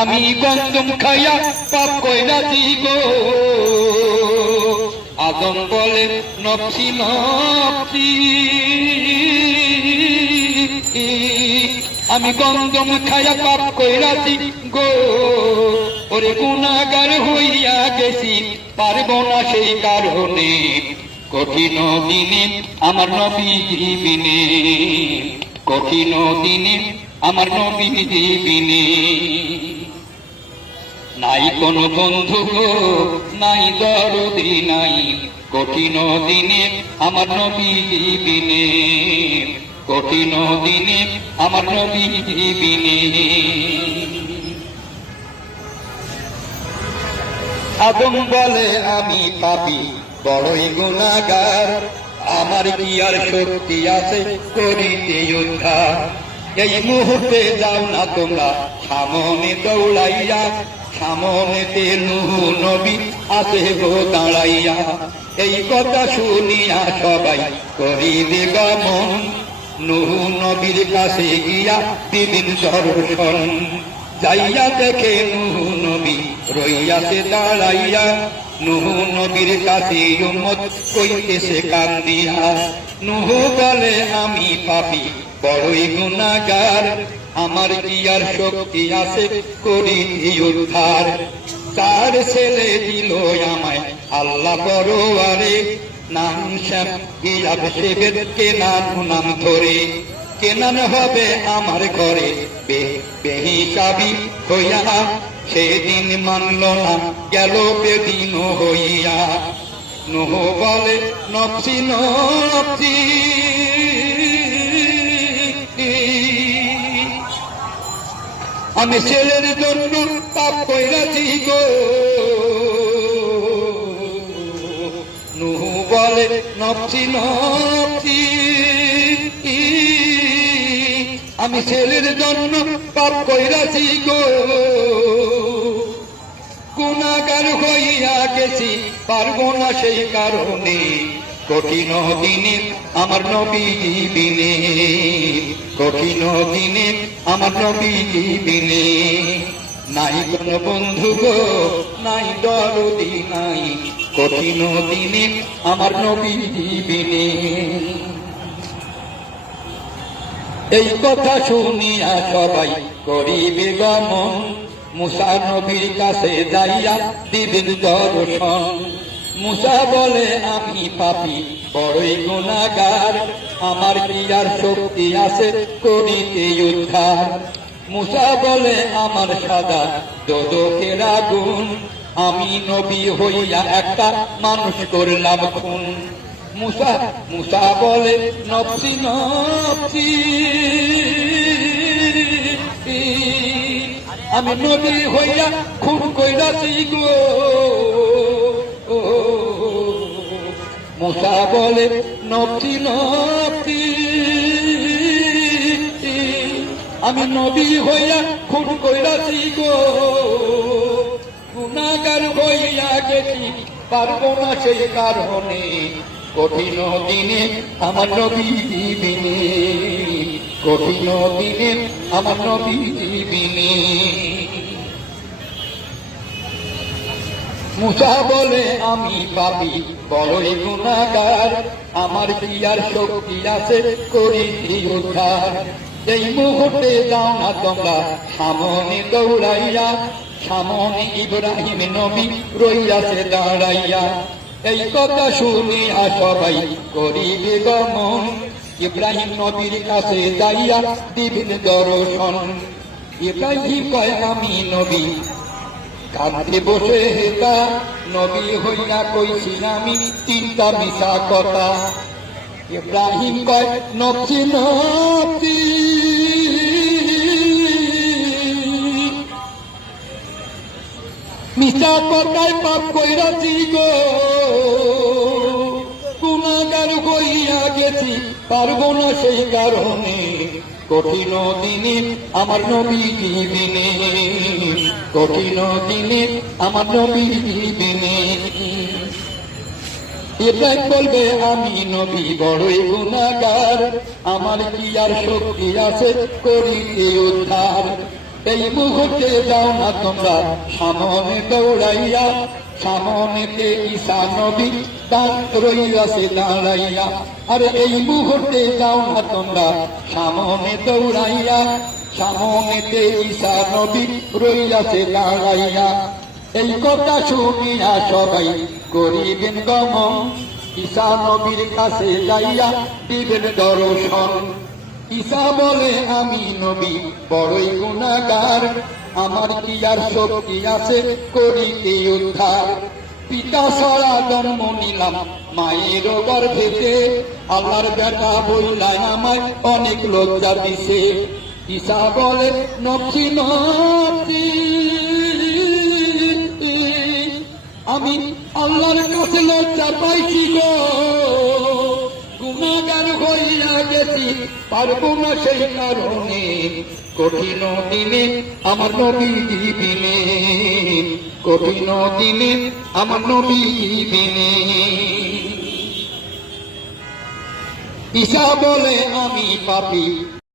আমি গন্ধম খাইয়া পাপ কইরাছি গো। আদম বলে নফসি নফসি, আমি গন্ধম খাইয়া পাপ কইরাছি গো। ওরে গুনাহগার হইয়া গেছি, পারব না সেই কারণে। কঠিন দিনে আমার নবীজি বিনে, কঠিন দিনে আমার নবীজি বিনে। নাই কোনো বন্ধু গো, নাই দরদি নাই, কঠিন দিনে আমার নবীজি বিনে, কঠিন দিনে আমার নবীজি বিনে। আদম বলে আমি পাপী, বড়ই গুনাহগার, আমার কি আর শক্তি আছে করিতে উদ্ধার। এই মুহূর্তে যাও না তোমরা সামনে দৌড়াইয়া, সামনেতে নূহ নবী আছে গো দাঁড়াইয়া। এই কথা শুনিয়া সবাই করিবে গমন, নূহ নবীর কাছে গিয়া দিদিন দর্শন। যাইয়া দেখে নূহ নবী রইয়াছে দাঁড়াইয়া, নূহ নবীর কাছে উম্মত কইতেছে কান্দিয়া। নূহ বলে আমি পাপী, বড়ই গুনাহগার, আমার কি আর শক্তি আছে করিতে উদ্ধার। তার ছেলে দিল আমায় আল্লাহ পরওয়ারে, নাম শ্যাম গিয়াব সেবেদ কেনান নাম ধরে। কেনান হবে আমার ঘরে বেহিসাবি হইয়া, সেদিন মানল না গেল বেদিন হইয়া। নূহ বলে নফসি নফসি, আমি ছেলের জন্য পাপ কইরাছি গো। নূহ বলে নফসি নফসি, আমি ছেলের জন্য পাপ কইরাছি গো। গুনাহগার হইয়া গেছি, পারব না সেই কারণে। কঠিন দিনে আমার নবীজি বিনে, কঠিন দিনে আমার নবীজি বিনে। নাই কোন বন্ধু গো, নাই দরদি নাই, কঠিন দিনে আমার নবীজি বিনে। এই কথা শুনিয়া সবাই করিবে গমন, মুসা নবীর কাছে যাইয়া দিবেন দর্শন। মুসা বলে আমি পাপী, বড়ই গুনাহগার, আমার কি আর শক্তি আছে করিতে উদ্ধার। মুসা বলে আমার সাদা দোজখের আগুন, আমি নবী হইয়া একটা মানুষ করলাম খুন। মুসা বলে নফসি নফসি, আমি নবী হইয়া খুন কইরাছি গো। মুসা বলে নফসি নফসি, আমি নবী হইয়া খুন কইরাছি গো। গুনাহগার হইয়া গেছি, পারব না সেই কারণে। কঠিন দিনে আমার নবীজি বিনে, কঠিন দিনে আমার নবীজি বিনে। মুসা বলে আমি পাপী, বড়ই গুনাহগার, আমার কি আর শক্তি আছে করিতে উদ্ধার। এই মুহূর্তে যাও না তোমরা সামনে দৌড়াইয়া, সামনে ইব্রাহিম নবী রইয়াছে দাঁড়াইয়া। এই কথা শুনিয়া সবাই করিবে গমন, ইব্রাহিম নবীর কাছে যাইয়া দিবেন দর্শন। ইব্রাহিম কয় আমি নবী, কাঁধে বসে হেতা, নবী হইয়া কইছি আমি তিনটা মিছা কথা। ইব্রাহিম কয় নফসি নফসি, মিছা কথায় পাপ কইরাছি গো। গুনাহগার হইয়া গেছি, পারব না সেই কারণে। কঠিন দিনে আমার নবীজি বিনে, কঠিন দিনে আমার নবীজি বিনে। ইব্রাহিম বলবে আমি নবী বড়ই গুনাহগার, আমার কি আর শক্তি আছে করিতে উদ্ধার। এই মুহূর্তে যাও না তোমরা সামনে দৌড়াইয়া, সামনেতে ঈসা নবী রইয়াছে দাঁড়াইয়া। আরে এই মুহূর্তে যাও না তোমরা সামনে দৌড়াইয়া, সামনেতে ঈসা নবী রইয়াছে দাঁড়াইয়া। এই কথা শুনিয়া সবাই করিবেন গমন, ঈসা নবীর কাছে যাইয়া দিবেন দর্শন। ঈসা বলে আমি নবী বড়ই গুনাহগার, আমার কি আর শক্তি আছে করিতে উদ্ধার। পিতা ছাড়া জন্ম নিলাম মায়ের গর্ভেতে, আল্লাহর বেটা বইলাই আমায় অনেক লজ্জা দিছে। ঈসা বলে নফসি নফসি, আমি আল্লাহর কাছে লজ্জা পাইছি গো, গুনাহগার হইয়া গেছি পারবো না সেই কারণে, কঠিন দিনে আমার নবী দিনে, কঠিন দিনে আমার নবী দিনে। ঈসা বলে আমি পাপী